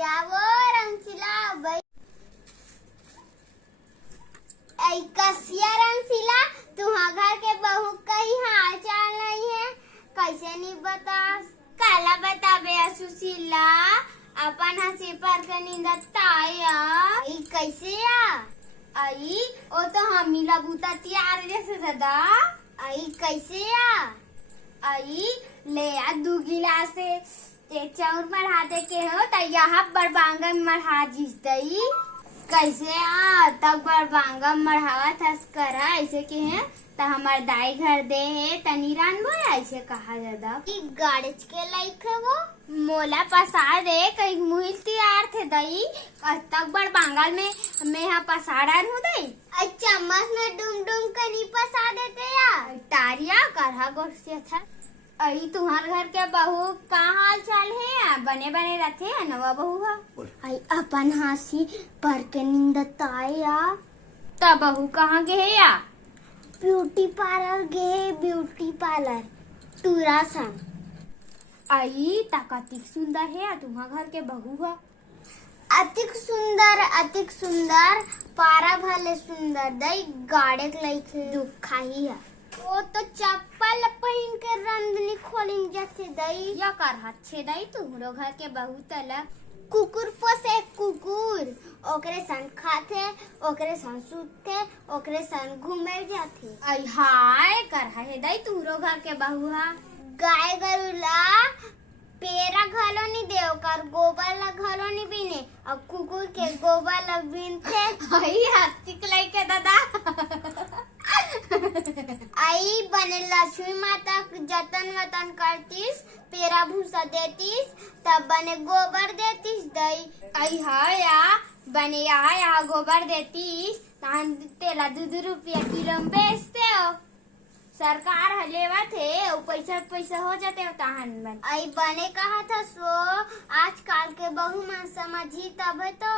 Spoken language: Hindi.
भैया वो रंगसिला भाई कसिया रंगसिला तुम्हार घर के बहू कहीं हाल चाल नहीं है, कैसे नहीं बता? काला बताबे सुशीला अपन हंसी पर के नींदताया कैसे आई ओ तो हमीला बूता तैयार जैसे दादा आई कैसे आई ले आ 2 गिलास एक चाउर बढ़ाते के हो तो यहाँ बड़बांगन मढ़ा जीतई कैसे तब बड़बांगन मढ़ावा थस करा ऐसे के है तो हमार दाई घर दे है तनीरान बोया ऐसे कहा जादा कि गाड़च के लाइक है वो मोला पसा दे कहीं मुहिल तैयार थे दई तक बड़बांगल में मैं यहाँ पसाड़ा हूँ दई चम्मच में डुम डुम कनी पसा देते यार तारिया करहा गोश्त था अरे तुम्हार घर के बहू का हाल चाल है? बने बने रहते है नवा बहू है अपन हंसी पर के नींदताया तब बहू कहाँ गे है या ब्यूटी पार्लर गे ब्यूटी पार्लर टूरा सन आई ताकतिक सुंदर है तुम्हार घर के बहू है अतिक सुंदर पारा भले सुंदर दई गाड़े लाइक दुखा ही है वो तो चप्पल पहन के रंधनी खोलिन जैसे दई या कर हाथ छे दई तुमरो घर के बहू तला कुकुर पोसे कुकुर ओकरे सन खाते ओकरे सन सूते ओकरे सन घूमे जाते आई हाय कर है दई तुमरो घर के बहू हा गाय गरुला पेरा घलो नहीं देव कर गोबर ला घलो नहीं बीने अब कुकुर के गोबर ला बीनते आई हस्तिक लाइके दादा आई बने लक्ष्मी माता जतन वतन करतीस पेरा भूसा देतीस तब बने गोबर देतीस दई आई हाया बने यहाँ गोबर देतीस तहन तेला 2 रुपया किलो में बेचते हो सरकार हलेवा थे पैसा हो जाते हो तहन बन आई बने कहा था सो आजकल के बहू मन समझी तब तो